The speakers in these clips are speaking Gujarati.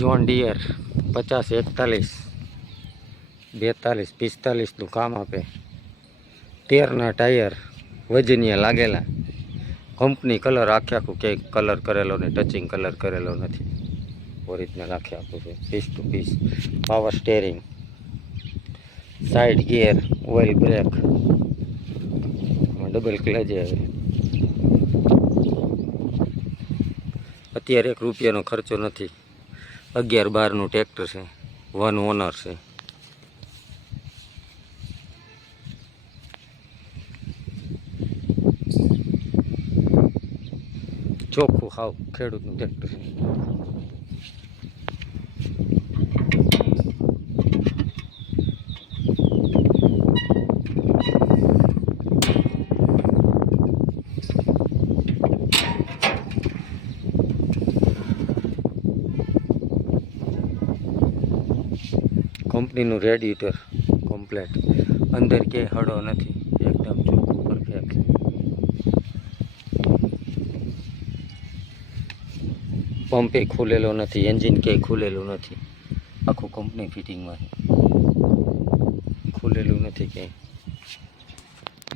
જોન ડિયર પચાસ એકતાલીસ, બેતાલીસ પિસ્તાલીસનું કામ આપે. તેરના ટાયર વજનીયા લાગેલા. કંપની કલર આખે આખું ક્યાંય કલર કરેલો ને ટચિંગ કલર કરેલો નથી. ઓરિજિનલ આખે આખું છે piece two piece power steering side gear oil brake double ક્લેજ આવે અત્યારે એક રૂપિયાનો ખર્ચો નથી. અગિયાર બારનું ટ્રેક્ટર છે. વન ઓનર છે. ચોખ્ખું હાવ ખેડૂતનું ટ્રેક્ટર છે. કંપનીનું રેડિયેટર કમ્પ્લેટ અંદર ક્યાંય હળો નથી. એકદમ ચોખ્ખું પરફેક્ટ પંપે ખુલેલો નથી એન્જિન ક્યાંય ખુલેલું નથી. આખું કંપની ફિટિંગમાં ખુલેલું નથી ક્યાંય.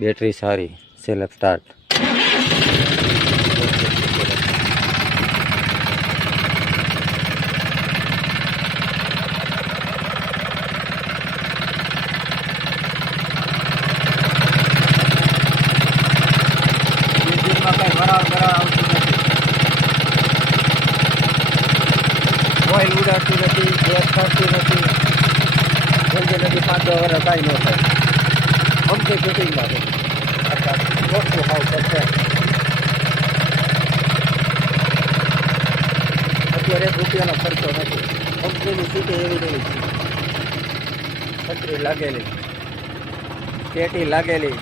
બેટરી સારી સેલ્ફ સ્ટાર્ટ ઓઇલ ઉડાડતું નથી ગેસ થતી નથી. જલ્દી નથી, પાંચ વર કાંઈ ન થાય. કંપની ફિટિંગમાં છે ચોખ્ખું ભાવ કરશે અત્યારે એક રૂપિયાનો ખર્ચો નથી. કંપનીની સીટી એવી નહીં છત્રી લાગેલી. પેટી લાગેલી.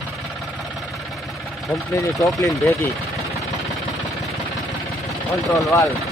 કંપનીની ચોપલીન ભેગી. કંટ્રોલ વાલ.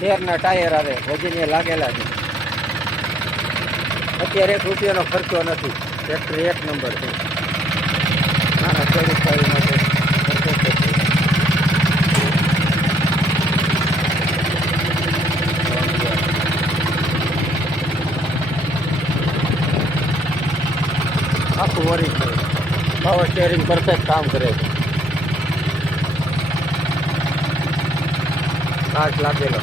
તેરના ટાયર આવે વજનીય લાગેલા છે. અત્યારે એક રૂપિયાનો ખર્ચો નથી. ટ્રેક્ટર એક નંબર છે. નાના ખેડૂત માટે વરી છે. આખું પાવર સ્ટેરિંગ પરફેક્ટ કામ કરે છે. કાચ લાગેલો.